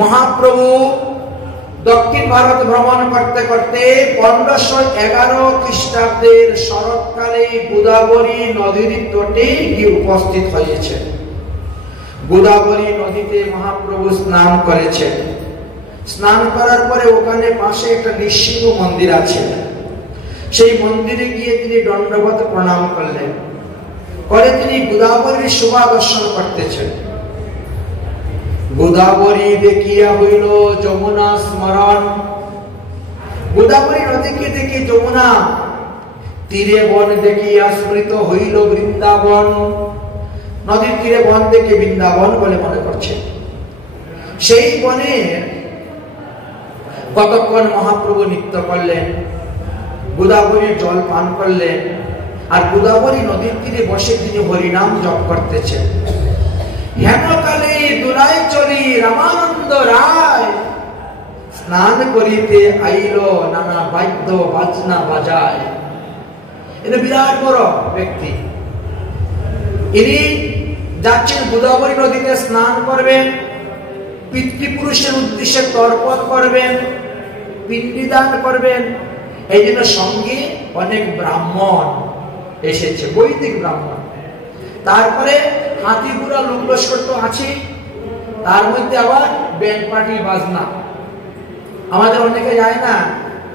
মহাপ্রভু দক্ষিণ ভারত ভ্রমণ করতে করতে 1511 খ্রিস্টাব্দের শরৎকালে গোদাবরী নদীর তটে গিয়ে উপস্থিত হয়েছে। গোদাবরী নদীতে মহাপ্রভু স্নান করেছেন। স্নান করার পরে ওখানে পাশে একটা নৃসিংহ মন্দির আছে। সেই মন্দিরে গিয়ে তিনি দণ্ডবত প্রণাম করলেন। করে তিনি গোদাবরীর শোভা দর্শন করতেছেন। গোদাবরী দেখিয়া হইল যমুনা স্মরণ। গোদাবরী নদীকে দেখে যমুনা, তীরে বন দেখিয়া স্মৃত হইল বৃন্দাবন। নদীর তীরে বন দেখে বৃন্দাবন বলে মনে করছে। সেই বনে কতক্ষণ মহাপ্রভু নৃত্য করলেন, গোদাবরীর জল পান করলেন, আর গোদাবরী নদীর তীরে বসে তিনি হরিনাম জপ করতেছেন। হেমকালে দুলাই চরি রামানন্দ রায়, স্নান করিতে আইল নানা বাদ্য বাজনা বাজায়। এটা বিরাট বড় ব্যক্তি। ইনি যাচ্ছেন গোদাবরী নদীতে স্নান করবেন, পিতৃপুরুষের উদ্দেশ্যে তর্পণ করবেন, পিণ্ডিদান করবেন। এই জন্য সঙ্গে অনেক ব্রাহ্মণ এসেছে, বৈদিক ব্রাহ্মণ। তারপরে হাতি ঘোড়া লোক লস্কর তো আছে, তার মধ্যে আবার ব্যান্ড পার্টি বাজনা। আমাদের অনেকে যায় না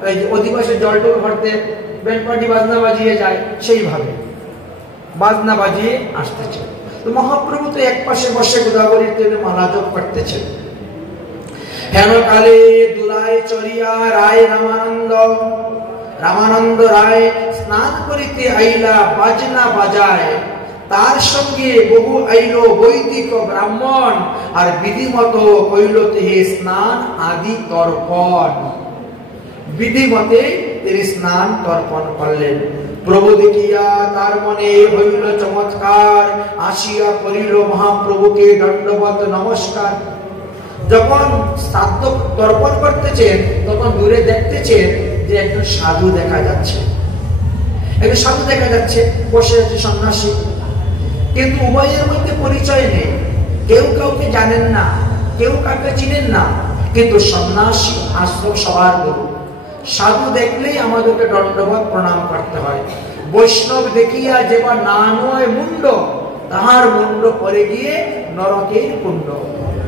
ওই অধিবাসে জলটল ভরতে, ব্যান্ড পার্টি বাজনা বাজিয়ে যায়, সেইভাবে বাজনা বাজিয়ে আসতেছে। তো মহাপ্রভু তো এক পাশে বসে গোদাবরীর তীরে মালা জপ করতেছেন। হেনকালে দুলাই চরিয়া রায় রামানন্দ, রামানন্দ রায় স্নান করিতে আইলা বাজনা বাজায়। তার সঙ্গে বহু আইল বৈদিক ব্রাহ্মণ, আর বিধিমত কইল তেহে স্নান আদি তর্পণ। বিধিমতে তিনি স্নান তর্পণ করলেন। প্রভু দেখিয়া তার মনে হইল চমৎকার, আসিয়া করিল মহাপ্রভুকে দণ্ডবত নমস্কার। যখন শ্রাদ্ধ তর্পণ করতেছেন তখন দূরে দেখতেছেন যে একজন সাধু দেখা যাচ্ছে, একজন সাধু দেখা যাচ্ছে, বসে আছে সন্ন্যাসী। কিন্তু উভয়ের মধ্যে পরিচয় নেই, কেউ কাউকে জানেন না, কেউ কাউকে চিনেন না। কিন্তু সন্ন্যাসী আশ্রম সবার গুরু। সাধু দেখলেই আমাদেরকে দণ্ডবত প্রণাম করতে হয়। বৈষ্ণব দেখিয়া যেবার না নয় মুন্ড, তাহার মুন্ড পরে গিয়ে নরকের কুণ্ড।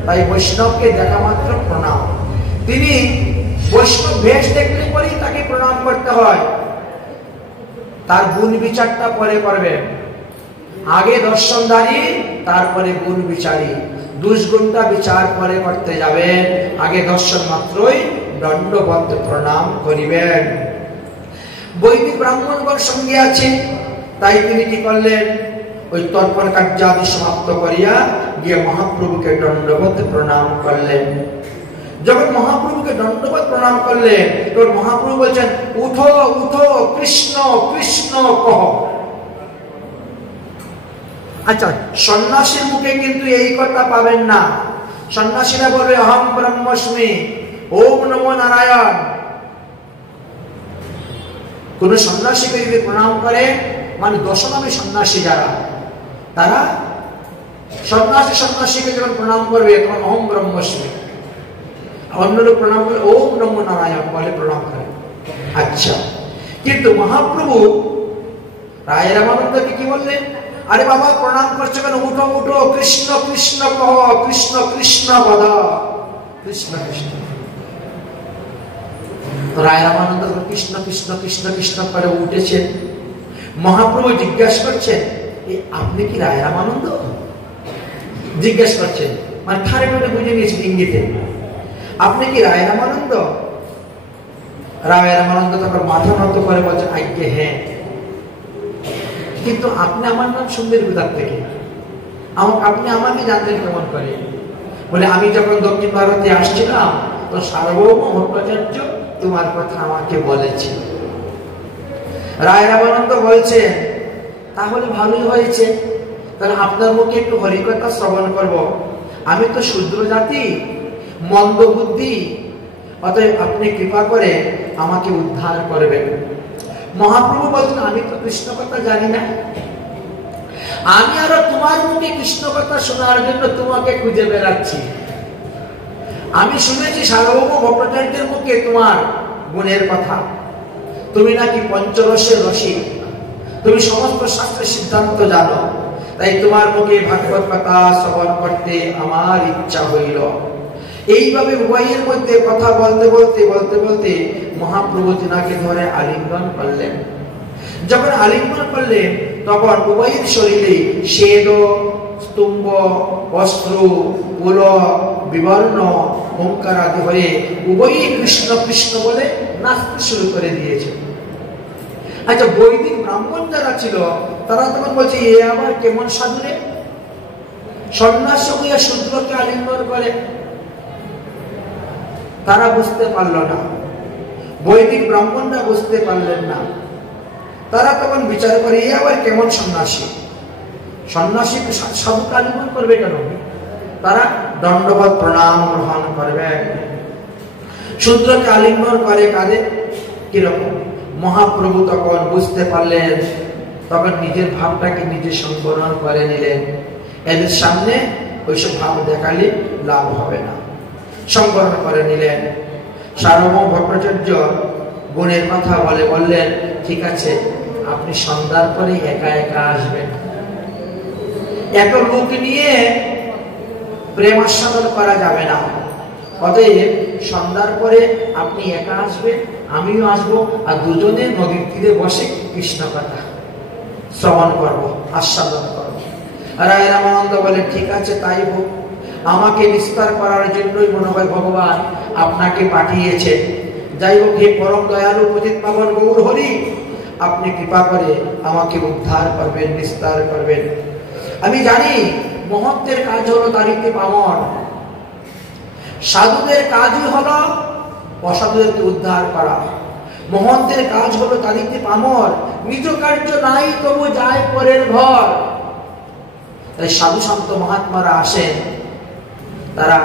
তাই বৈষ্ণবকে দেখা মাত্র প্রণাম। তিনি বৈষ্ণব বেশ দেখলে পরেই তাকে প্রণাম করতে হয়। তার গুণ বিচারটা পরে করবেন। আগে দর্শনদারি, তারপরে গুণ বিচারী। দুষ্গুণটা বিচার পরে করতে যাবেন, আগে দর্শন মাত্রই দণ্ডবত প্রণাম করিবেন। বৈদিক ব্রাহ্মণগণ সঙ্গে আছে, তাই তিনি কি করলেন, ওই তর্পণ কার্যাদি সমাপ্ত করিয়া গিয়ে মহাপ্রভুকে দণ্ডবত প্রণাম করলেন। যখন মহাপ্রভুকে দণ্ডবত প্রণাম করলেন, তখন মহাপ্রভু বলছেন, উঠো উঠো কৃষ্ণ কৃষ্ণ কহ। আচ্ছা, সন্ন্যাসীর মুখে কিন্তু এই কথা পাবেন না। সন্ন্যাসীরা বলবে অহম ব্রহ্মস্মি, ওম নমো নারায়ণ। কোন সন্ন্যাসীকে যদি প্রণাম করে, মানে দশনামী সন্ন্যাসী যারা, তারা সন্ন্যাসীকে যখন প্রণাম করবে তখন ওম ব্রহ্মস্মি। অন্য লোক প্রণাম করে ওম নমো নারায়ণ বলে প্রণাম করে। আচ্ছা, কিন্তু মহাপ্রভু রায় রামানন্দকে কি বললেন, আরে বাবা প্রণাম করছো কেন, উঠো উঠো কৃষ্ণ কৃষ্ণ কহ, কৃষ্ণ কৃষ্ণ বদ, কৃষ্ণ কৃষ্ণ। রায় রামানন্দ কৃষ্ণ কৃষ্ণ কৃষ্ণ কৃষ্ণ করে উঠেছেন। মহাপ্রভু জিজ্ঞাসা করছেন, আপনি কি রায় রামানন্দ? জিজ্ঞেস করছেন, মানে ঠাড়ে ঠাড়ে বুঝে নিয়েছেন ইঙ্গিতে, আপনি কি রায় রামানন্দ? রায় রামানন্দ তখন মাথা নত করে বলছেন, আজ্ঞে হ্যাঁ। কিন্তু আপনি আমার নাম শুনলেন কোথা থেকে? আপনি আমাকে জানলেন কেমন করে? বলে, আমি যখন দক্ষিণ ভারতে আসছিলাম তো সার্বভৌম ভট্টাচার্য তোমার কথা আমাকে বলেছে। রায় রামানন্দ বলছেন, তাহলে ভালোই হয়েছে, তাহলে আপনার মুখে একটু হরিকথা শ্রবণ করব। আমি তো শূদ্র জাতি, মন্দ বুদ্ধি, অতএব আপনি কৃপা করে আমাকে উদ্ধার করবেন। মহাপ্রভু বলছেন, আমি তো কৃষ্ণ কথা জানি না, আমি আরো তোমার মুখে কৃষ্ণ কথা শোনার জন্য তোমাকে খুঁজে বেড়াচ্ছি। আমি শুনেছি সার্বভৌম ভট্টাচার্যের মুখে তোমার গুণের কথা, তুমি নাকি পঞ্চরসের রসিক, তুমি সমস্ত শাস্ত্রের সিদ্ধান্ত জানো, তাই তোমার মুখে ভাগবত কথা শ্রবণ করতে আমার ইচ্ছা হইল। এইভাবে উভয়ের মধ্যে কথা বলতে বলতে বলতে বলতে মহাপ্রভু তিনাকে ধরে আলিঙ্গন করলেন। যখন আলিঙ্গন করলেন তখন উভয়ের শরীরে শ্বেত স্তম্ভ বস্ত্র পুল বিবর্ণ ওঙ্কার আদি হয়ে উভয়ই কৃষ্ণ কৃষ্ণ বলে নাচতে শুরু করে দিয়েছে। আচ্ছা, বৈদিক ব্রাহ্মণ যারা ছিল তারা তখন বলছে, এ আবার কেমন সাধু রে, সন্ন্যাস হইয়া শূদ্রকে আলিঙ্গন করে। তারা বুঝতে পারল না, বৈদিক ব্রাহ্মণরা বুঝতে পারলেন না। তারা তখন বিচার করে, এ আবার কেমন সন্ন্যাসী, সন্ন্যাসী সাধুকে আলিঙ্গন করবে কেন? তারা দণ্ডবত প্রণাম গ্রহণ করবে। শূদ্রকে আলিঙ্গন করে কাঁধে কিরকম? মহাপ্রভু তখন বুঝতে পারলেন, তখন নিজের ভাবটাকে নিজে সংবরণ করে নিলেন। এদের সামনে ওইসব ভাব দেখালে লাভ হবে না, সংবরণ করে নিলেন। সার্বভৌম ভট্টাচার্য গুণের কথা বলে বললেন, ঠিক আছে, আপনি সন্ধ্যার পরে একা একা আসবেন। এত লোক নিয়ে প্রেম আস্বাদন করা যাবে না, অতএব সন্ধ্যার পরে আপনি একা আসবেন, আমিও আসবো, আর দুজনে নদীর তীরে বসে কৃষ্ণ কথা শ্রবণ করবো, আস্বাদন করবো। রায় রামানন্দ বলে, ঠিক আছে, তাই হোক। আমাকে নিস্তার করার জন্যই মনে হয় ভগবান আপনাকে পাঠিয়েছেন। যাই হোক, হে পরম দয়ালু পতিত পাবন গৌর হরি, আপনি কৃপা করে আমাকে উদ্ধার করবেন, নিস্তার করবেন। আমি জানি মহত্বের কাজ হলো তারিতে পামন, সাধুদের কাজই হলো অসাধুদেরকে উদ্ধার করা। মহন্তের কাজ হলো তারিতে পামর, নিজ কার্য নাই তবু যায় পরের ঘর। তাই সাধু সন্ত মহাত্মারা আসেন, তারা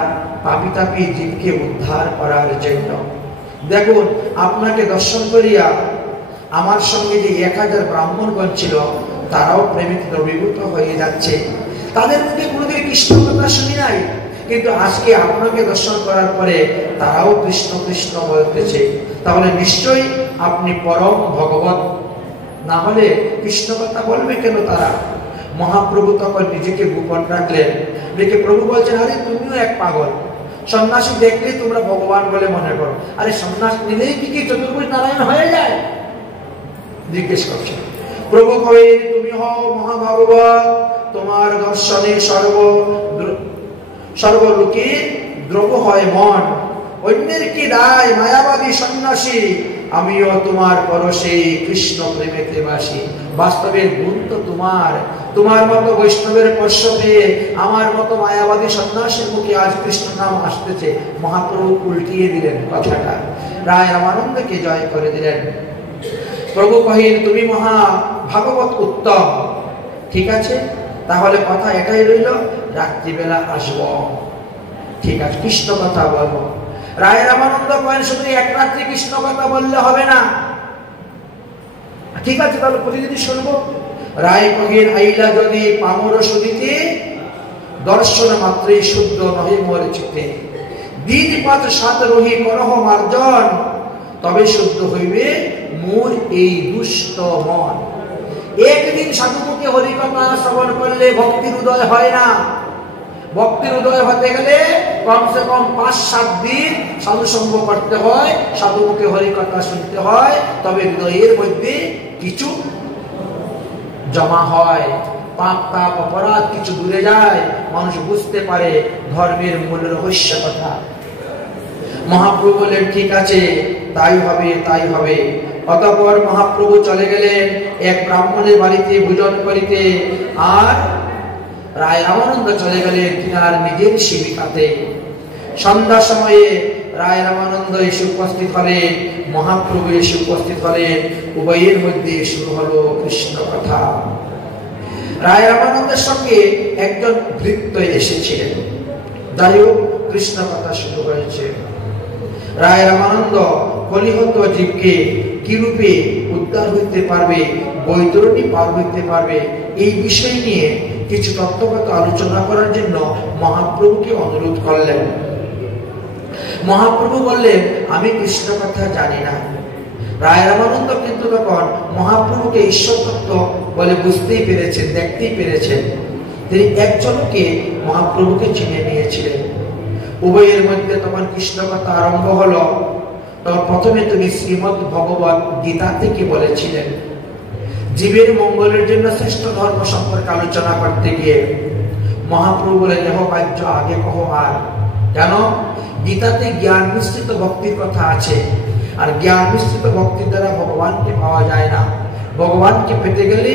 পাপী তাপী জীবকে উদ্ধার করার জন্য। দেখুন, আপনাকে দর্শন করিয়া আমার সঙ্গে যে 1000 ব্রাহ্মণগণ ছিল, তারাও প্রেমিক দ্রবীভূত হয়ে যাচ্ছে। তাদের মুখে কোনোদিন কৃষ্ণ কথা শুনি নাই, কিন্তু আজকে আপনাকে দর্শন করার পরে তারাও কৃষ্ণ কৃষ্ণ বলতেছে। তাহলে নিশ্চয়ই আপনি পরম ভগবত, না হলে কৃষ্ণ কথা বলবে কেন তারা? মহাপ্রভু তখন নিজেকে গোপন রাখলেন, দেখে প্রভু বলছেন, আরে তুমিও এক পাগল, সন্ন্যাসী দেখলেই তোমরা ভগবান বলে মনে করো। আরে সন্ন্যাস নিলেই কি চতুর্ভুজ নারায়ণ হয়ে যায়? জিজ্ঞেস করছে। প্রভু কবে, তুমি হও মহাভাগবত, তোমার দর্শনে সর্বলোকে দ্রব হয় মন। অন্যের কি দায় মায়াবাদী সন্ন্যাসী, আমিও তোমার পরশে কৃষ্ণ প্রেমেতে বাসি। বাস্তবের গুণ তো তোমার মতো বৈষ্ণবের স্পর্শ পেয়ে আমার মতো মায়াবাদী সন্ন্যাসীর মুখে আজ কৃষ্ণ নাম আসতেছে। মহাপ্রভু উল্টিয়ে দিলেন কথাটা, রায় রামানন্দকে জয় করে দিলেন। প্রভু কহিন, তুমি মহা ভাগবত উত্তম, ঠিক আছে, তাহলে কথা এটাই রইল, রাত্রিবেলা আসব, ঠিক আছে, কৃষ্ণ কথা বলবো। রায় রামানন্দ কহেন, শুধু এক রাত্রি কৃষ্ণ কথা বললে হবে না, ঠিক আছে, তাহলে প্রতিদিনই শুনবো। রায় কহিন, আইলা যদি পামর সুদিতে, দর্শন মাত্রই শুদ্ধ নহে মোর চিত্তে। দিন 5-7 রহি করহ মার্জন, তবে শুদ্ধ হইবে মোর এই দুষ্ট মন। একদিন সাধুমুখে হরিকথা শ্রবণ করলে ভক্তির উদয় হয় না। ভক্তির উদয় হতে গেলে কমসে কম 5-7 দিন সাধু সঙ্গ করতে হয়, সাধুমুখে হরিকথা শুনতে হয়, তবে হৃদয়ের মধ্যে কিছু জমা হয়, পাপ তাপ অপরাধ কিছু দূরে যায়, মানুষ বুঝতে পারে ধর্মের মূল রহস্য কথা। মহাপ্রভু বললেন, ঠিক আছে, তাই হবে, তাই হবে। অতঃপর মহাপ্রভু চলে গেলেন এক ব্রাহ্মণের বাড়িতে ভোজন করিতে, আর রায় রামানন্দ চলে গেলেন তিনার নিজের শিবিকাতে। সন্ধ্যা সময়ে রায় রামানন্দ এসে উপস্থিত হলেন, মহাপ্রভু এসে উপস্থিত হলেন, উভয়ের মধ্যে শুরু হলো কৃষ্ণ কথা। রায় রামানন্দের সঙ্গে একজন ভৃত্য এসেছিলেন, যাই হোক কৃষ্ণ কথা শুরু হয়েছে। রায় রামানন্দ কলিহত জীবকে কি রূপে উদ্ধার হইতে পারবে, বৈতরণী পার হইতে পারবে, এই বিষয় নিয়ে কিছু তত্ত্বগত আলোচনা করার জন্য মহাপ্রভুকে অনুরোধ করলেন। মহাপ্রভু বললেন, আমি কৃষ্ণ কথা জানি না। রায় রামানন্দ কিন্তু তখন মহাপ্রভুকে ঈশ্বর তত্ত্ব বলে বুঝতেই পেরেছেন, দেখতেই পেরেছেন। তিনি একজনকে মহাপ্রভুকে চিনে নিয়েছিলেন। উভয়ের মধ্যে তখন কৃষ্ণ কথা আরম্ভ হলো। তখন প্রথমে তিনি শ্রীমদ্ ভগবত গীতা থেকে বলেছিলেন, জীবের মঙ্গলের জন্য শ্রেষ্ঠ ধর্ম সম্পর্কে আলোচনা করতে গিয়ে মহাপ্রভু বলেন, দেহ বাহ্য আগে কহ আর। কেন? গীতাতে জ্ঞান মিশ্রিত ভক্তির কথা আছে, আর জ্ঞান মিশ্রিত ভক্তির দ্বারা ভগবানকে পাওয়া যায় না। ভগবানকে পেতে গেলে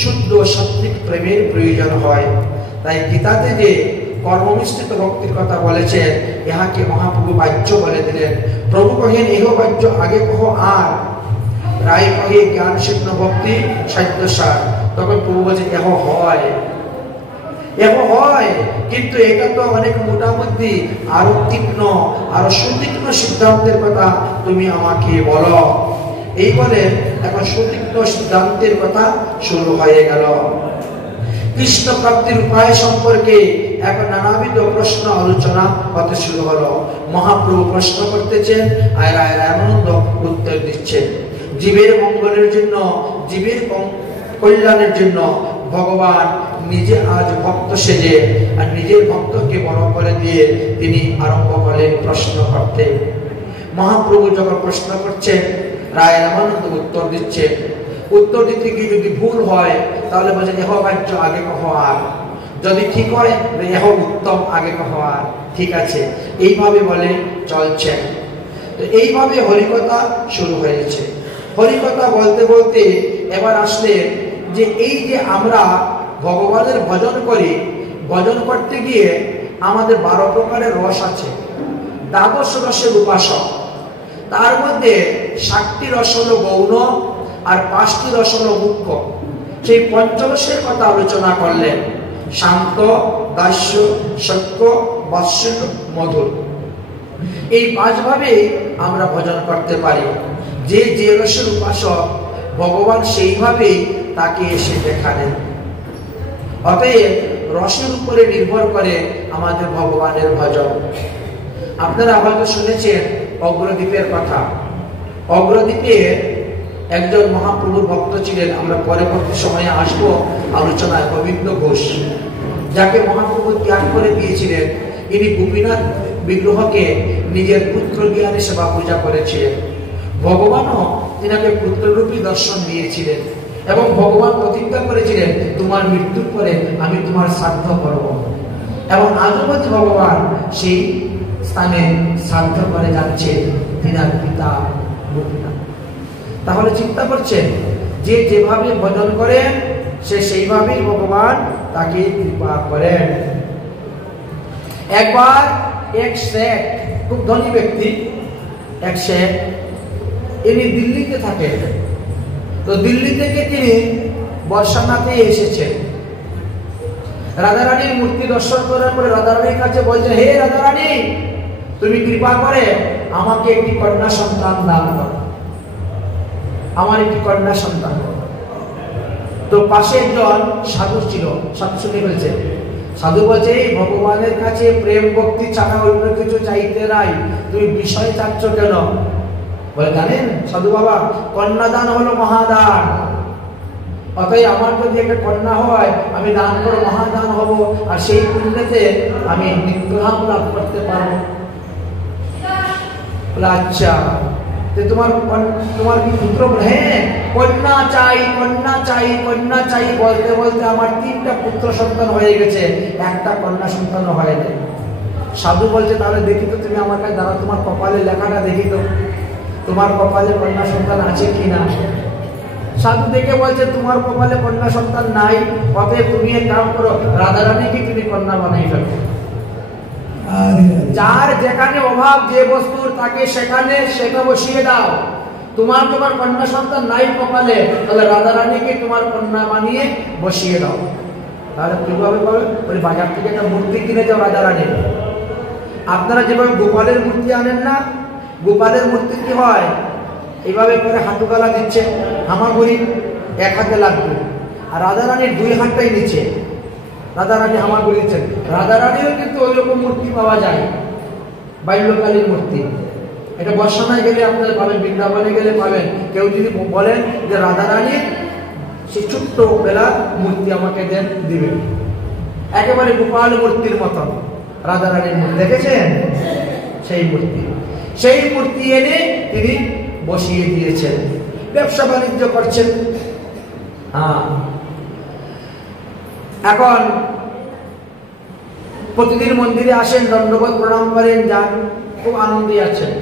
শুদ্ধ সাত্বিক প্রেমের প্রয়োজন হয়। তাই গীতাতে যে কর্মমিশ্রিত ভক্তির কথা বলেছেন, ইহাকে মহাপ্রভু বাহ্য বলে দিলেন। প্রভু কহেন, এহ বাহ্য আগে কহ আর। রায় কহে জ্ঞান সিদ্ধ ভক্তি সাধ্যসার। তখন প্রভু বলছে, এহ হয়, এহ হয়, কিন্তু এটা তো অনেক মোটামুটি, আরো তীক্ষ্ণ, আরো সুতীক্ষ্ণ সিদ্ধান্তের কথা তুমি আমাকে বলো। এই বলে এখন সুতীক্ষ্ণ সিদ্ধান্তের কথা শুরু হয়ে গেল। কৃষ্ণ প্রাপ্তির উপায় সম্পর্কে এখন নানাবিধ প্রশ্ন আলোচনা হতে শুরু হলো। মহাপ্রভু প্রশ্ন করতেছেন, আর রায় রামানন্দ উত্তর দিচ্ছেন। জীবের মঙ্গলের জন্য, জীবের কল্যাণের জন্য ভগবান নিজে আজ ভক্ত সেজে আর নিজের ভক্তকে বড় করে দিয়ে তিনি আরম্ভ করলেন প্রশ্ন করতে। মহাপ্রভু যখন প্রশ্ন করছেন, রায় রামানন্দ উত্তর দিচ্ছেন। উত্তর দিতে গিয়ে যদি ভুল হয় তাহলে বলছেন, এহ বাহ্য আগে কহ আর। যদি ঠিক হয়, এহ উত্তম আগে কহ আর। ঠিক আছে, এইভাবে বলে চলছেন। তো এইভাবে হরিকথা শুরু হয়েছে। হরিকথা বলতে বলতে এবার আসলে যে এই যে আমরা ভগবানের ভজন করি, ভজন করতে গিয়ে আমাদের 12 প্রকারের রস আছে, দ্বাদশ রসের উপাসক। তার মধ্যে 7টি রস হলো গৌণ আর 5টি রস হলো মুখ্য। সেই পঞ্চরসের কথা আলোচনা করলেন, শান্ত, দাস্য, সত্য, বাৎসল্য, মধুর। এই 5 ভাবে আমরা ভজন করতে পারি। যে যে রসের উপাসক ভগবান সেইভাবেই তাকে এসে দেখা দেন। অতএব রসের উপরে নির্ভর করে আমাদের ভগবানের ভজন। আপনারা হয়তো শুনেছেন অগ্রদ্বীপের কথা। অগ্রদ্বীপে একজন মহাপ্রভুর ভক্ত ছিলেন, আমরা পরবর্তী সময়ে আসবো আলোচনায়, গোবিন্দ ঘোষ, যাকে মহাপ্রভু ত্যাগ করে দিয়েছিলেন। ইনি গোপীনাথ বিগ্রহকে নিজের পুত্র জ্ঞানে সেবা পূজা করেছিলেন। ভগবানও তিনাকে পুত্ররূপী দর্শন দিয়েছিলেন এবং ভগবান প্রতিজ্ঞা করেছিলেন, তোমার মৃত্যুর পরে আমি তোমার শ্রাদ্ধ করব। এবং আজবধি ভগবান সেই স্থানে শ্রাদ্ধ করে যাচ্ছে তিনার পিতা গোপীনাথ। তাহলে চিন্তা করছেন, যে যেভাবে ভজন করেন সে সেইভাবেই ভগবান তাকে কৃপা করেন। একবার এক শেখ, খুব ধনী ব্যক্তি, এক শেখ, ইনি দিল্লিতে থাকেন। তো দিল্লি থেকে তিনি বর্ষানাথে এসেছেন। রাধারানীর মূর্তি দর্শন করার পরে রাধারানীর কাছে বলছে, হে রাধারানী, তুমি কৃপা করে আমাকে একটি কন্যা সন্তান দান করো, আমার একটি কন্যা সন্তান করো। তো পাশে একজন সাধু ছিল, সাধু শুনে বলছে, সাধু বলছে, এই ভগবানের কাছে প্রেম ভক্তি ছাড়া অন্য কিছু চাইতে নাই, তুমি বিষয় চাচ্ছ কেন? বলে, জানেন সাধু বাবা, কন্যাদান হলো মহাদান। অতএব আমার যদি একটা কন্যা হয়, আমি দান করে মহাদান হব, আর সেই পুণ্যতে আমি নিত্যধাম লাভ করতে পারবো। বলে, আচ্ছা, তোমার কি পুত্র? হ্যাঁ, কন্যা চাই, কন্যা চাই, কন্যা চাই বলতে বলতে আমার 3টা পুত্র সন্তান হয়ে গেছে, একটা কন্যা সন্তান হয় না। সাধু বলছে, তাহলে দেখি তো, তুমি আমার কাছে দাঁড়া, তোমার কপালে লেখাটা দেখি তো, তোমার কপালে কন্যা সন্তান আছে কিনা। সাধু দেখে বলছে, তোমার কপালে কন্যা সন্তান নাই, অতএব তুমি এক কাম করো, রাধারানীকে তুমি কন্যা বানাই ফেলো। যার যেখানে অভাব যে বস্তুর, তাকে সেখানে সেটা বসিয়ে দাও। তোমার কন্যা সন্তান নাই কপালে, তাহলে রাধারানীকে তোমার কন্যা বানিয়ে বসিয়ে দাও। তাহলে কিভাবে পাবে? ওই বাজার থেকে একটা মূর্তি কিনে যাও রাধারানীর। আপনারা যেভাবে গোপালের মূর্তি আনেন না, গোপালের মূর্তি কি হয়, এইভাবে করে হাঁটুগালা দিচ্ছে, হামাগুড়ি 1 হাতে লাগবে, আর রাধারানীর 2 হাতটাই নিচে, রাধারানী হামাগুড়ি দিচ্ছেন। রাধারানীও কিন্তু ওই রকম মূর্তি পাওয়া যায়, বাল্যকালীন মূর্তি। এটা বর্ষানায় গেলে আপনারা পাবেন, বৃন্দাবনে গেলে পাবেন। কেউ যদি বলেন যে রাধারানীর সেই ছোট্ট বেলার মূর্তি আমাকে দেন, দিবেন। একেবারে গোপাল মূর্তির মতন রাধারানীর মূর্তি দেখেছেন, সেই মূর্তি। সেই মূর্তি এনে তিনি বসিয়ে দিয়েছেন, ব্যবসা বাণিজ্য করছেন। এখন প্রতিদিন মন্দিরে আসেন, দণ্ডবোধ প্রণাম করেন, যান, খুব আনন্দে আছেন।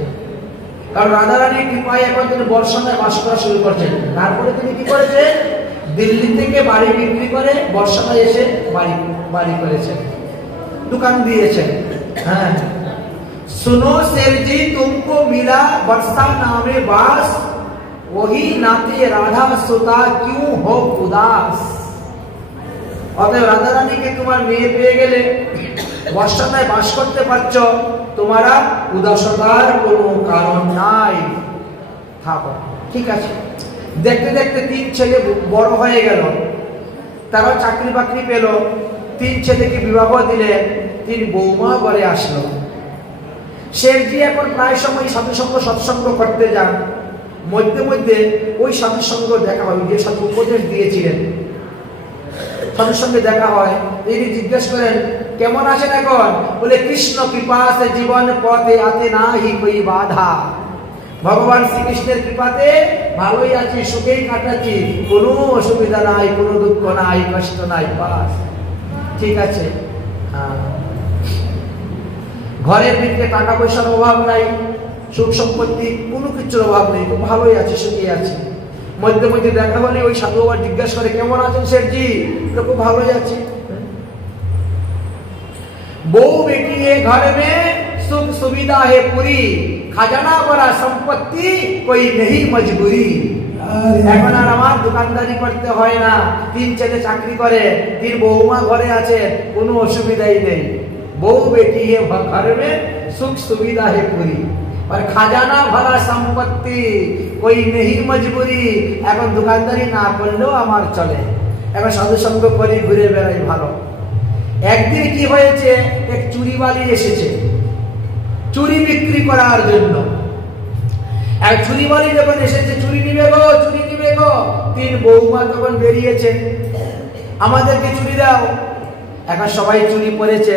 কারণ রাধারানীর কৃপায় এখন তিনি বর্ষানায় বাস করা শুরু করছেন। তারপরে তিনি কি করেছেন, দিল্লি থেকে বাড়ি বিক্রি করে বর্ষানায় এসে বাড়ি করেছেন, দোকান দিয়েছেন। হ্যাঁ, सुनो शेर जी तुमको मिला वर्षा नामे बास, वही नाते राधा सुता क्यों हो उदास। অতএব রাধারানীকে তোমার মেয়ে পেয়ে গেলে, বর্ষানায় বাস করতে পারছ, তোমার আর উদাসতার কোনো কারণ নাই। থাকো, ঠিক আছে। দেখতে দেখতে 3 ছেলে বড় হয়ে গেল, তারাও চাকরি বাকরি পেল। 3 ছেলেকে বিবাহ দিলেন, 3 বৌমা ঘরে আসলো। শেরজি এখন প্রায় সময় সাধুসঙ্গ সৎসঙ্গ করতে যান। মধ্যে মধ্যে ওই সাধুসঙ্গ দেখা হয়, যে সাধু উপদেশ দিয়েছিলেন, সাধুর সঙ্গে দেখা হয়। তিনি জিজ্ঞেস করেন, কেমন আছেন এখন? বলে, কৃষ্ণ কৃপাতে জীবন পথে আতে নাহি কই বাধা। ভগবান শ্রীকৃষ্ণের কৃপাতে ভালোই আছি, সুখেই কাটাচ্ছি, কোনো অসুবিধা নাই, কোনো দুঃখ নাই, কষ্ট নাই, বাস ঠিক আছে। ঘরের ভিতরে টাকা পয়সার অভাব নাই, সুখ সম্পত্তি কোনো কিছুর অভাব নেই, খুব ভালোই আছে, সুখী আছে। মধ্যে মধ্যে দেখা হলে ওই সাধু বাবা জিজ্ঞাসা করে, কেমন আছেন শেঠজি? খুব ভালোই আছি। বউ বেটি এ ঘর মে সুখ সুবিধা হে পুরি, খাজানা ভরা সম্পত্তি কই নেই মজবুরি। এখন আর আমার দোকানদারি করতে হয় না, 3 ছেলে চাকরি করে, 3 বৌমা ঘরে আছে, কোনো অসুবিধাই নেই। বউ বেটি এ ঘর মে সুখ সুবিধা হে পুরি, और খাজানা ভরা সম্পত্তি কই নেই মজবুরি। এখন দোকানদারি না করলেও আমার চলে, এখন সাধু সঙ্গ করি, ঘুরে বেড়াই, ভালো। একদিন কি হয়েছে, এক চুরিওয়ালি এসেছে চুরি বিক্রি করার জন্য। এক চুরিওয়ালি যখন এসেছে, চুরি নিবে গো, চুরি নিবে গো। 3 বৌমা তখন বেরিয়েছে, আমাদেরকে চুরি দাও। এখন সবাই চুরি পরেছে,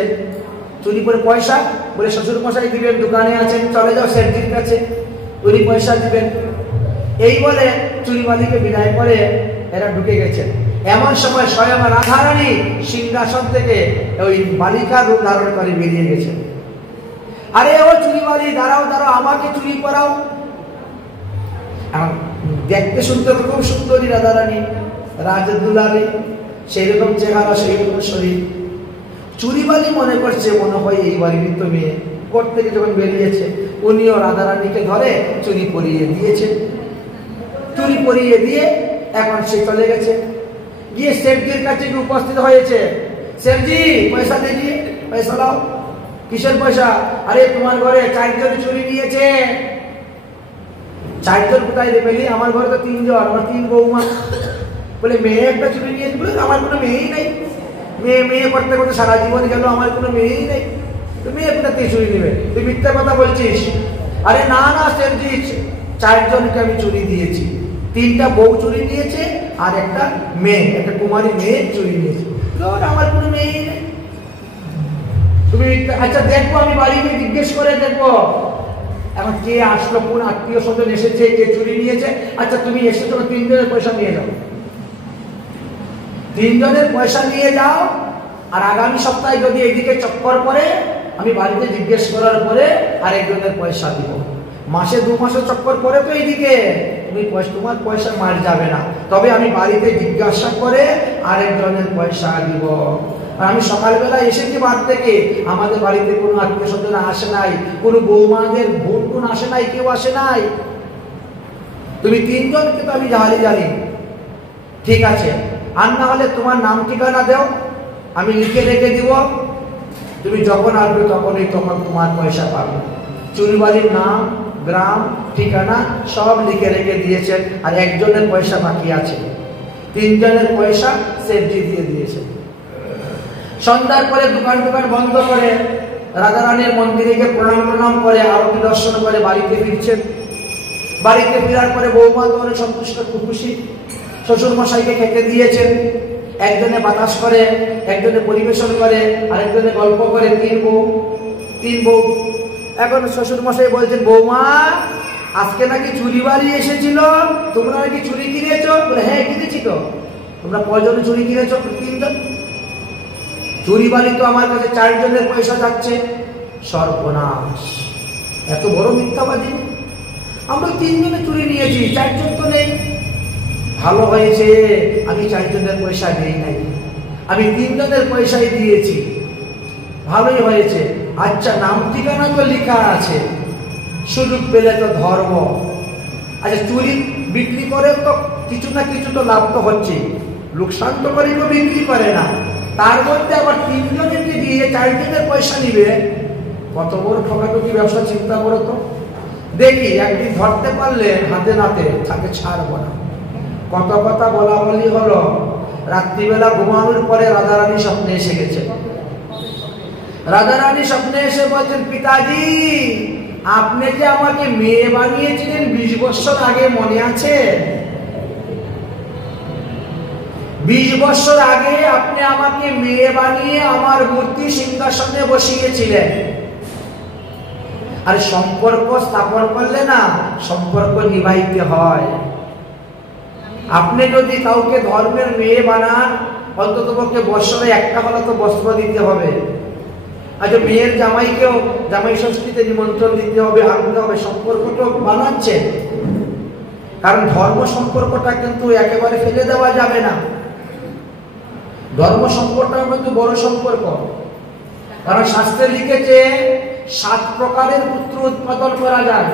চুরি করে পয়সা বলে শ্বশুর মশাই দিবেন, দোকানে আছেন, চলে যাও শেঠজির কাছে, উনি পয়সা দিবেন। এই বলে চুরিওয়ালিকে বিদায় করে এরা ঢুকে গেছে। এমন সময় স্বয়ং রাধারানী সিংহাসন থেকে ওই বালিকার রূপ ধারণ করে বেরিয়ে গেছে। আরে ও চুরিওয়ালি, দাঁড়াও দাঁড়াও, আমাকে চুরি করাও। দেখতে শুনতে খুব সুন্দরী রাধারানী, রাজদুলারি, সেই রকম চেহারা, সেই রকম শরীর। চুরিওয়ালি মনে করছে মনে হয় এই বাড়ির তো মেয়ে। কোর্ট থেকে যখন বেরিয়েছে, উনিও রাধারানীকে ধরে চুরি পরিয়ে দিয়েছে। চুরি পরিয়ে দিয়ে এখন সে চলে গেছে, গিয়ে শেঠজির কাছে উপস্থিত হয়েছে। শেঠজি পয়সা দিয়ে, পয়সা দাও। কিসের পয়সা? আরে তোমার ঘরে 4 জন চুরি নিয়েছে। 4 জন কোথায় পেলি? আমার ঘরে তো 3 জন, আমার 3 বৌমা। বলে মেয়ে একটা চুরি নিয়েছে। বলে আমার কোনো মেয়েই নেই, মেয়ে মেয়ে করতে করতে সারা জীবন গেল, আমার কোনো মেয়েই নেই। তুমি একটা চুরি নিবে? তুই মিথ্যা কথা বলছিস। আরে না না শেঠজি, 4 জনকে আমি চুরি দিয়েছি। 3টা বউ চুরি নিয়েছে, আর একটা মেয়ে, একটা কুমারী মেয়ে চুরি নিয়েছে। আমার কোনো মেয়েই নেই। তুমি আচ্ছা দেখবো, আমি বাড়ি গিয়ে জিজ্ঞেস করে দেখবো। এখন কে আসলো, কোন আত্মীয় স্বজন এসেছে, কে চুরি নিয়েছে। আচ্ছা তুমি এসেছো, 3 জনের পয়সা নিয়ে যাও। 3 জনের পয়সা নিয়ে যাও, আর আগামী সপ্তাহে যদি এদিকে চক্কর করে, আমি বাড়িতে জিজ্ঞেস করার পরে আরেকজনের পয়সা দিব। মাসে 2 মাসের চক্কর পরে তো এইদিকে তুমি তোমার পয়সা মার যাবে না, তবে আমি বাড়িতে জিজ্ঞাসা করে আরেকজনের পয়সা দিব। আর আমি সকালবেলা এসেছি বাড়ি থেকে, আমাদের বাড়িতে কোনো আত্মীয় স্বজন আসে নাই, কোনো বৌমাদের বোন আসে নাই, কেউ আসে নাই। তুমি 3 জনকে তো আমি জানি। ঠিক আছে, আর না হলে তোমার নাম ঠিকানা দাও, আমি লিখে রেখে দিব। তুমি যখন আসবে তখন তোমার পয়সা পাবে। চুরিওয়ালির নাম, গ্রাম, ঠিকানা সব লিখে রেখে দিয়েছেন। আর একজনের পয়সা বাকি আছে, 3 জনের পয়সা শেঠজি দিয়ে দিয়েছে। সন্ধ্যার পরে দোকান বন্ধ করে রাধারানীর মন্দিরে গিয়ে প্রণাম করে আরতি দর্শন করে বাড়িতে ফিরছেন। বাড়িতে ফেরার পরে বৌমা তো অনেক সন্তুষ্ট, খুশি। শ্বশুর মশাইকে খেতে দিয়েছেন। একজনে বাতাস করে, একজনে পরিবেশন করে, আরেকজনে গল্প করে। তিন বউ। এখন শ্বশুর মশাই বলছেন, বৌমা আজকে নাকি চুরি বাড়ি এসেছিল, তোমরা নাকি চুরি কিনেছো? বলে হ্যাঁ কিনেছি তো। তোমরা কয়জনে চুরি কিনেছো? 3 জন। চুরি বাড়ি তো আমার কাছে 4 জনের পয়সা যাচ্ছে। সর্বনাশ, এত বড় মিথ্যাবাদী! আমরা 3 জনে চুরি নিয়েছি, 4 জন তো নেই। ভালো হয়েছে আমি 4 জনের পয়সা নেই নাই, আমি 3 জনের পয়সাই দিয়েছি। ভালোই হয়েছে। আচ্ছা, নাম ঠিকানা তো লেখা আছে, সুযোগ পেলে তো ধর্ম। আচ্ছা, চুরি বিক্রি করে তো কিছু না কিছু তো লাভ তো হচ্ছে, লোকসান তো করে তো বিক্রি করে না। তার মধ্যে আবার 3 জনকে দিয়ে 4 জনের পয়সা নিবে, কত বড় ঠকাঠকি ব্যবসা! চিন্তা করো তো। দেখি একদিন ধরতে পারলে হাতে নাতে তাকে ছাড়বো না। কত কথা বলা বলি হলো। রাত্রিবেলা ঘুমানোর পরে রাধারানী স্বপ্নে এসে গেছে। রাধারানী স্বপ্নে এসে বলছেন, পিতাজি আপনি যে আমাকে মেয়ে বানিয়েছিলেন 20 বছর আগে, মনে আছে? 20 বছর আগে আপনি আমাকে মেয়ে বানিয়ে আমার মূর্তি সিংহাসনে বসিয়েছিলেন। আর সম্পর্ক স্থাপন করলে না, সম্পর্ক নিভাইতে হয়। আপনি যদি কাউকে ধর্মের মেয়ে বানান, অন্তত পক্ষে বছরে একটা হলে তো বস্ত্র দিতে হবে। আচ্ছা, মেয়ের জামাইকেও জামাই ষষ্ঠীতে নিমন্ত্রণ দিতে হবে, আনতে হবে। সম্পর্ক তো বানাচ্ছেন, কারণ ধর্ম সম্পর্কটা কিন্তু একেবারে ফেলে দেওয়া যাবে না। ধর্ম সম্পর্কটা কিন্তু বড় সম্পর্ক। কারণ শাস্ত্রে লিখেছে 7 প্রকারের পুত্র উৎপাদন করা যায়।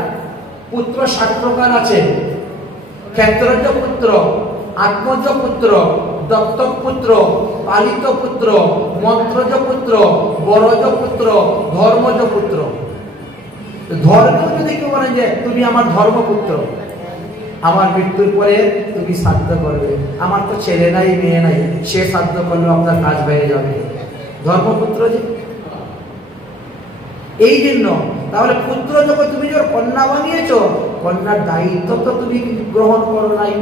পুত্র 7 প্রকার আছে। ক্ষেত্রজ পুত্র, আত্মজ পুত্র, দত্তক পুত্র, পালিত পুত্র, মন্ত্রজ পুত্র, বরজ পুত্র, ধর্মজ পুত্র। ধর্ম যদি কেউ বলেন যে তুমি আমার ধর্মপুত্র, আমার মৃত্যুর পরে তুমি শ্রাদ্ধ করবে, আমার তো ছেলে নাই মেয়ে নাই, সে শ্রাদ্ধ করলে আপনার কাজ হয়ে যাবে। ধর্মপুত্র যে এই জন্য, তাহলে পুত্র যখন তুমি যখন কন্যা বানিয়েছো, কন্যার দায়িত্ব তো তুমি গ্রহণ করো নাই।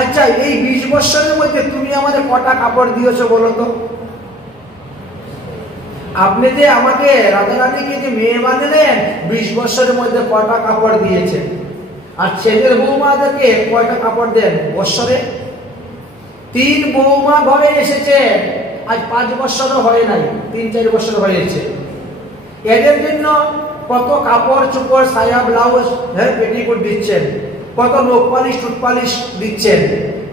আচ্ছা, এই 20 বছরের মধ্যে তুমি আমাদের কটা কাপড় দিয়েছো বলো তো? আপনি যে আমাকে রাধারানীকে যে মেয়ে বানালেন, 20 বছরের মধ্যে কটা কাপড় দিয়েছেন? আর ছেলের বৌমাদেরকে কয়টা কাপড় দেন বছরে? 3 বৌমা ঘরে এসেছে, আজ 5 বছরও হয় নাই, 3-4 বছর হয়েছে। এদের জন্য কত কাপড় চোপড়, সায়া ব্লাউজ, পেটিকোট দিচ্ছেন, কত নখ পালিশ টুট পালিশ দিচ্ছেন,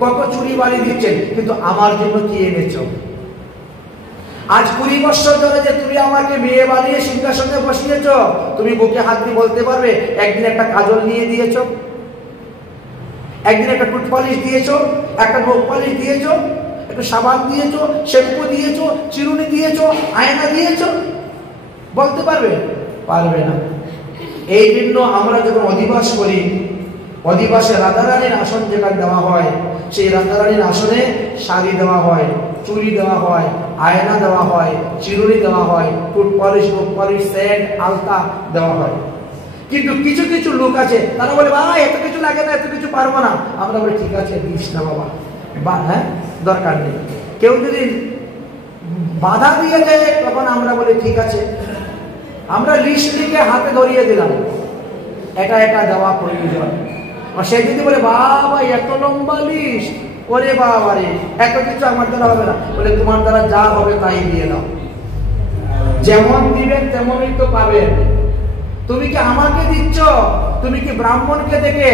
কত চুরি বাড়ি দিচ্ছেন, কিন্তু আমার জন্য কি এনেছো? আজ 20 বছর ধরে যে তুমি আমাকে মেয়ে বানিয়ে সিংহাসনে বসিয়েছো, তুমি বুকে হাত দিয়ে বলতে পারবে একদিন একটা কাজল নিয়ে দিয়েছো, একদিন একটা টুট পালিশ দিয়েছো, একটা নখ পালিশ দিয়েছো, একটা সাবান দিয়েছো, শ্যাম্পু দিয়েছো, চিরুনি দিয়েছো, আয়না দিয়েছো? বলতে পারবে? পারবে না। এই জন্য আমরা যখন অধিবাস করি, অধিবাসে রাধারানীর আসন যেখানে দেওয়া হয়, সেই রাধারানীর আসনে শাড়ি দেওয়া হয়, চুড়ি দেওয়া হয়, আয়না দেওয়া হয়, চিরুনি দেওয়া হয়, টুট পলিশ, নখ পলিশ, সেন্ট, আলতা দেওয়া হয়। কিন্তু কিছু কিছু লোক আছে, তারা বলে ভাই এত কিছু লাগে না, এত কিছু পারবো না। আমরা বলি ঠিক আছে, দিস না বাবা, হ্যাঁ দরকার নেই। কেউ যদি বাধা দিয়ে দেয়, তখন আমরা বলি ঠিক আছে, আমরা লিস্ট লিখে হাতে ধরিয়ে দিলাম, এটা এটা দেওয়া প্রয়োজন। আর সে যদি বলে বাবা এত লম্বা লিস্ট, ওরে বাবা রে এত কিছু আমার দ্বারা হবে না, বলে তোমার দ্বারা যা হবে তাই দিয়ে দাও। যেমন দিবেন তেমনই তো পাবেন। তুমি কি আমাকে দিচ্ছ? তুমি কি ব্রাহ্মণকে দেখে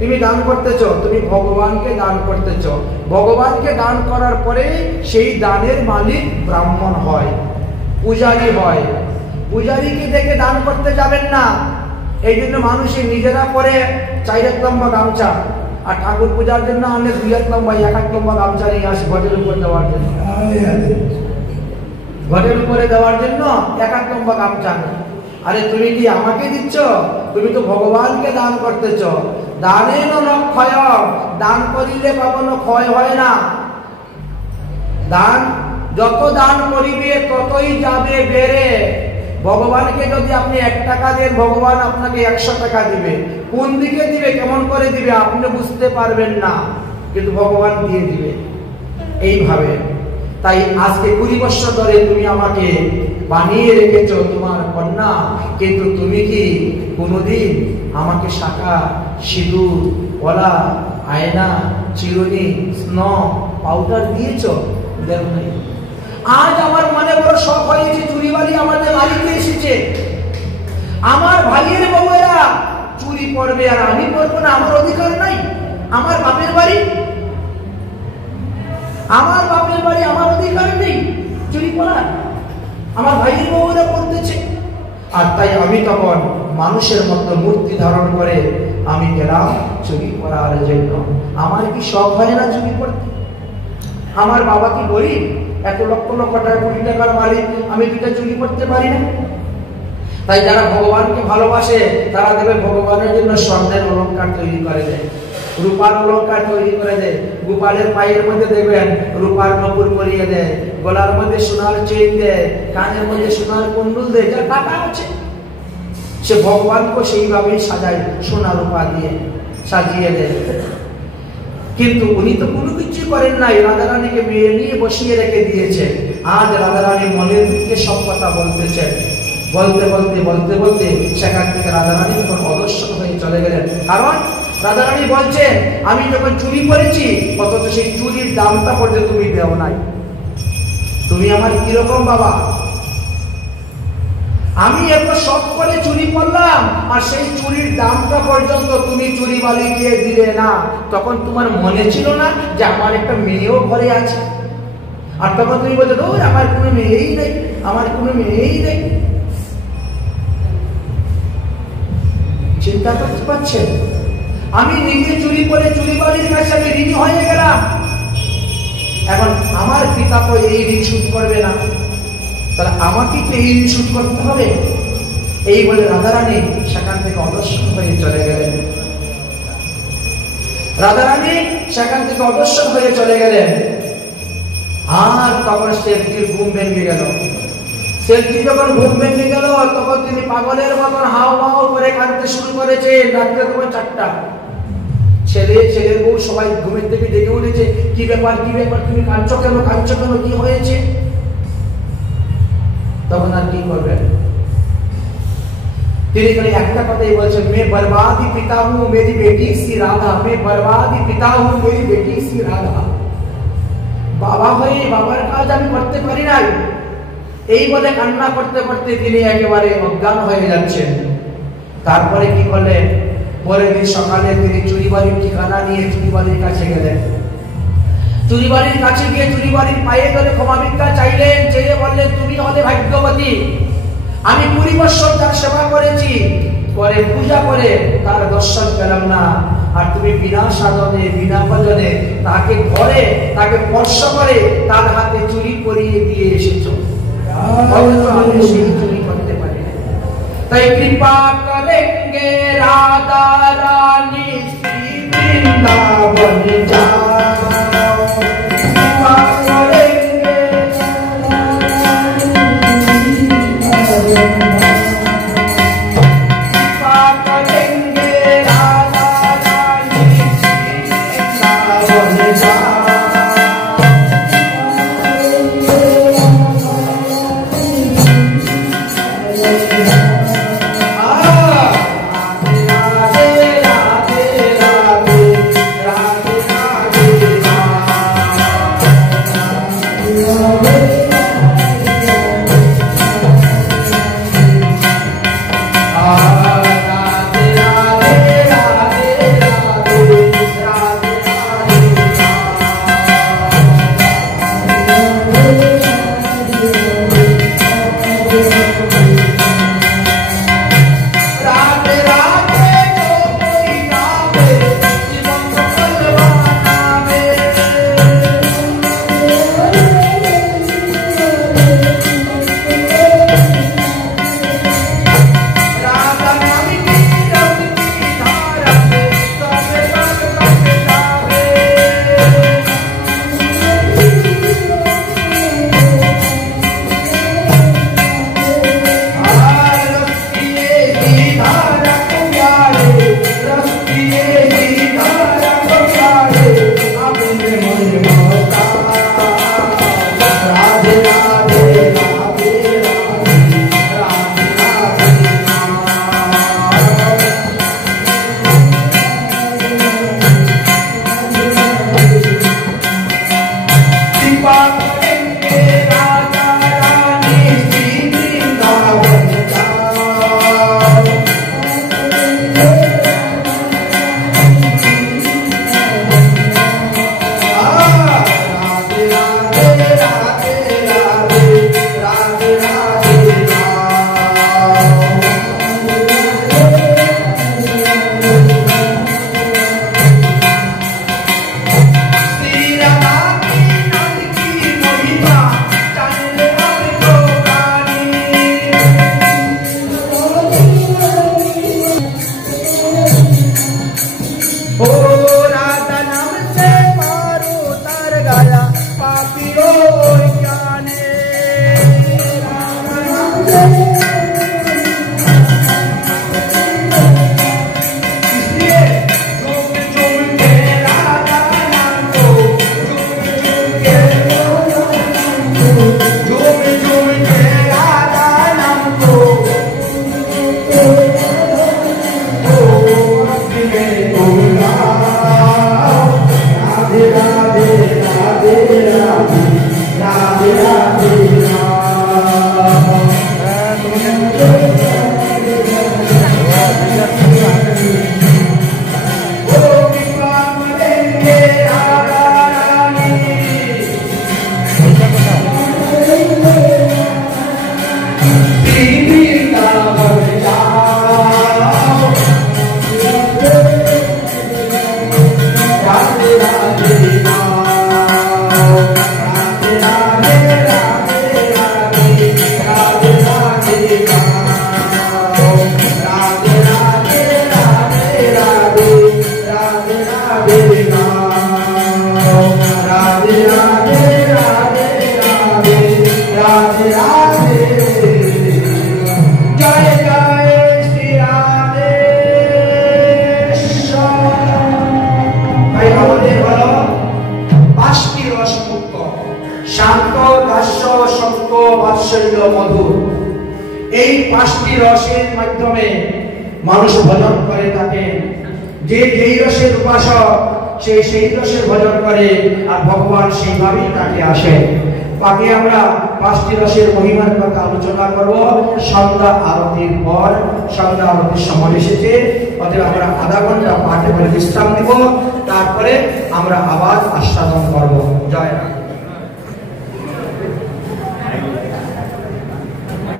তুমি দান করতেছ? তুমি ভগবানকে দান করতেছ। ভগবানকে দান করার পরে সেই দানের মালিক ব্রাহ্মণ হয়, পূজারী হয়। পূজারীকে দেখে দান করতে যাবেন না। এই জন্য মানুষের নিজেরা পরে 4 হাত লম্বা গামছা, আর ঠাকুর পূজার জন্য আমরা 2 হাত লম্বা 1 হাত লম্বা গামছা নিয়ে আসি ঘটের উপর দেওয়ার জন্য। ঘটের উপরে দেওয়ার জন্য 1 হাত লম্বা গামছা। আরে তুমি কি আমাকে দিচ্ছ? তুমি তো ভগবানকে দান করতেছ। দানেন ক্ষয়, দান করিলে কখনো ক্ষয় হয় না। দান যত দান করিবে ততই যাবে বেড়ে। ভগবানকে যদি আপনি 1 টাকা দেন, ভগবান আপনাকে 100 টাকা দিবে। কোন দিকে দিবে, কেমন করে দিবে আপনি বুঝতে পারবেন না, কিন্তু ভগবান দিয়ে দিবে এইভাবে। তাই আজকে 20 বছর ধরে তুমি আমাকে বানিয়ে রেখেছো তোমার কন্যা, কিন্তু তুমি কি কোনোদিন আমাকে শাখা, সিঁদুর, কলা, আয়না, চিরুনি, স্নো, পাউডার দিয়েছো? দেখো নাই। আজ আমার মনে বড় শখ হয়েছে, চুরিবালি আমাদের বাড়িতে এসেছে, আমার ভাইয়ের বউয়েরা চুরি পরবে আর আমি পরবো না? আমার অধিকার নাই? আমার বাপের বাড়ি, আমার বাপের বাড়ি, আমার অধিকার নেই চুরি করার? আমার ভাইয়ের বউয়েরা পড়তেছে। আর তাই আমি তখন মানুষের মতো মূর্তি ধারণ করে আমি গেলাম চুরি করার জন্য। আমার কি শখ হয় না চুরি করতে? আমার বাবা কি গরিব? এত লক্ষ লক্ষ টাকা, কোটি টাকার মালিক, আমি দুটা চুরি করতে পারি না? তাই যারা ভগবানকে ভালোবাসে তারা দেবে ভগবানের জন্য স্বর্ণের অলংকার তৈরি করে দেয়, রূপার অলংকার তৈরি করে দেয়, গোপালের পায়ের মধ্যে দেখবেন রূপার নপুর পরিয়ে দেয়, গলার মধ্যে সোনার চেইন দেয়, কানের মধ্যে সোনার কুণ্ডুল দেয়। যার টাকা আছে সে ভগবানকে সেইভাবেই সাজায়, সোনা রূপা দিয়ে সাজিয়ে দেয়। কিন্তু উনি তো কোনো কিছু করেন নাই, রাধারানীকে মেয়ে নিয়ে বসিয়ে রেখে দিয়েছে। আজ রাধারানী মনের দিকে সব কথা বলতেছেন। বলতে বলতে বলতে বলতে সেখান থেকে রাধারানী তখন অদর্শন হয়ে চলে গেলেন। কারণ রাধারানী বলছেন আমি যখন চুরি করেছি, অথচ সেই চুরির দামটা পর্যন্ত তুমি দেও নাই। তুমি আমার কিরকম বাবা? আমি এত শখ করে চুরি করলাম, আর সেই চুরির দামটা পর্যন্ত তুমি চুরি বালি দিয়ে দিলে না। তখন তোমার মনে ছিল না যে আমার একটা মেয়েও ঘরে আছে? আর তখন তুমি বলছো ওই আমার কোনো মেয়েই নেই, আমার কোনো মেয়েই নেই। চিন্তা করতে পারছেন? আমি নিজে চুরি করে চুরি বালির কাছে আমি ঋণী হয়ে গেলাম। এখন আমার পিতা তো এই ঋণ শোধ করবে না, তাহলে আমাকে কি এই ঋণ শোধ করতে হবে? এই বলে রাধারানী সেখান থেকে অদর্শন হয়ে চলে গেলেন। রাধারানী সেখান থেকে অদর্শন হয়ে চলে গেলেন। আর তখন শেঠজির ঘুম ভেঙে গেল। শেঠজি যখন ঘুম ভেঙে গেল, তখন তিনি পাগলের মতন হাও মাও করে কাঁদতে শুরু করেছে। রাত্রে তখন 4টা। ছেলের বউ সবাই ঘুমের থেকে জেগে উঠেছে। কি ব্যাপার, কি ব্যাপার, তুমি কাঁদছো কেন, কাঁদছো কেন, কি হয়েছে? তখন আর কি করবেন? তিনি খালি একটা কথাই বলছেন, मैं बर्बाद ही पिता हूं मेरी बेटी सी राधा, मैं बर्बाद ही पिता हूं मेरी बेटी सी राधा। বাবা হয়ে বাবার কাজ আমি করতে পারি নাই, এই বলে কান্না করতে করতে তিনি একেবারে অজ্ঞান হয়ে যাচ্ছেন। তারপরে কি করলেন? পরের দিন সকালে তিনি চুরিবালির ঠিকানা নিয়ে চুরিবালির কাছে গেলেন। চুরিবালির কাছে গিয়ে চুরিবালির পায়ে ধরে ক্ষমা ভিক্ষা চাইলেন। চেয়ে বললেন তুমি হলে ভাগ্যবতী, আমি 20 বছর তার সেবা করেছি, পরে পূজা করে তার দর্শন পেলাম না, আর তুমি বিনা সাধনে বিনা ভজনে তাকে ঘরে তাকে স্পর্শ করে তার হাতে চুরি করিয়ে দিয়ে এসেছো। আমি সেই চুরি করতে পারি না। তাই কৃপা করেঙ্গে রাধা রানী শ্রী বৃন্দাবন যাও। রসের মাধ্যমে মানুষ ভজন করে থাকেন। যে যেই রসের উপাসক সে সেই রসের ভজন করে, আর ভগবান সেইভাবেই তাকে আসেন। বাকি আমরা 5টি রসের মহিমার কথা আলোচনা করব সন্ধ্যা আরতির পর। সন্ধ্যা আরতির সময় এসেছে, অতএব আমরা আধা ঘন্টা পাঠে করে বিশ্রাম দিব, তারপরে আমরা আবার আস্বাদন করব। জয় রাম।